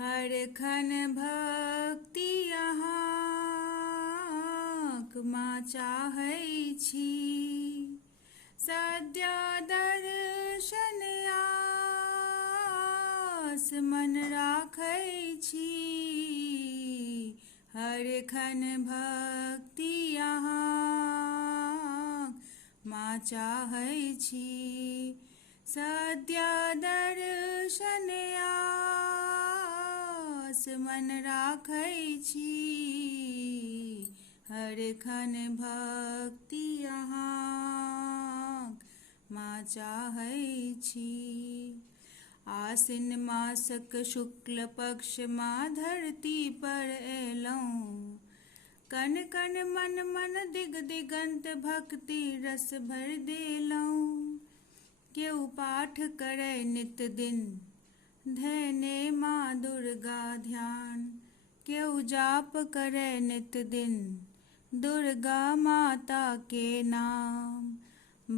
हर खन भक्ति अहाँक माँ चाहै छी, सद्य दर्शन आस मन राखै छी। हर खन भक्ति अहाँक माँ चाहै छी, सद्य दर्शन आस मन राखै छी। हर खन भक्ति अहाँक माँ चाहै छी। आसिन मासक शुक्ल पक्ष माँ धरती पर अयलहुँ, कन कन मन मन दिग दिगंत भक्ति रस भर देलहुँ। केहू पाठ करै नित दिन धैने माँ दुर्गा ध्यान, केहू जाप करै नित दिन दुर्गा माता के नाम।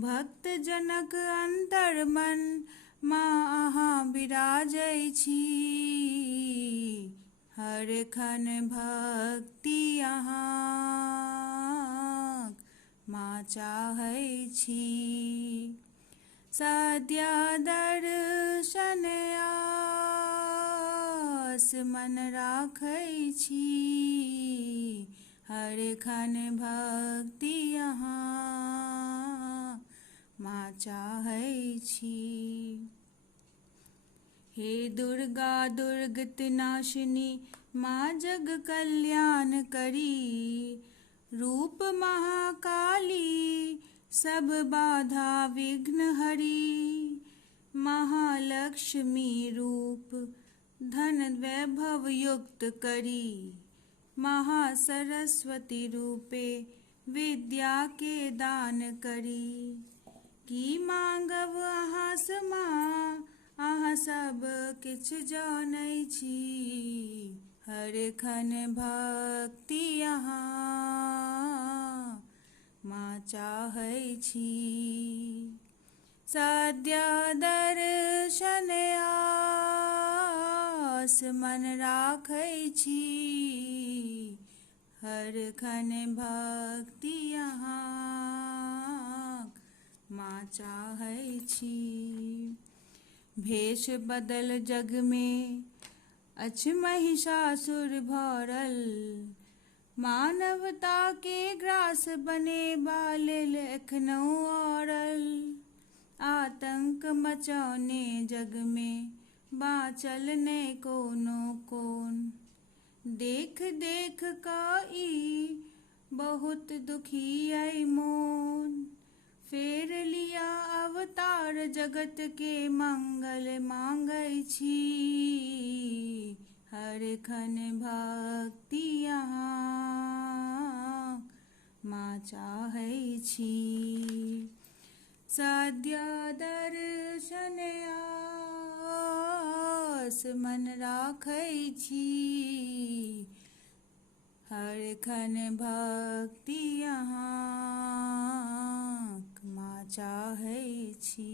भक्त जनक अंतर मन माँ अहाँ विराजै छी, हर खन भक्ति अहाँक माँ चाहै छी। सद्य दर्शन आस मन राखै छी, हर खन भक्ति अहाँ माँ चाहै छी। हे दुर्गा दुर्गत नाशिनी माँ जग कल्याण करी, रूप महाकाली सब बाधा विघ्न हरी। महालक्ष्मी रूप धन वैभव युक्त करी, महासरस्वती रूपे विद्या के दान करी। की मांगब अहाँ सँ माँ अहाँ सब किछ जानै छी, हर खन भक्ति अहाँ माँ चाहै छी। सद्य दर्शन आस मन राखै छी, हर खन भक्ति अहाँक माँ चाहै छी। भेष बदल जग में अछि महिषासुर भरल, मानवता के ग्रास बनेबा लेल एखनहु औरल। आतंक मचौने जग में बाँचल नै कोनो कोन, देख देख कऽ ई बहुत दुखी अइ मोन। फेर लिया अवतार जगत के मंगल मांगै छी, हर खन भक्ति अहाँ माँ चाहै छी। सद्य दर्शन आस मन राखै छी, हर खन भक्ति अहाँक माँ चाहै छी।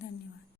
धन्यवाद।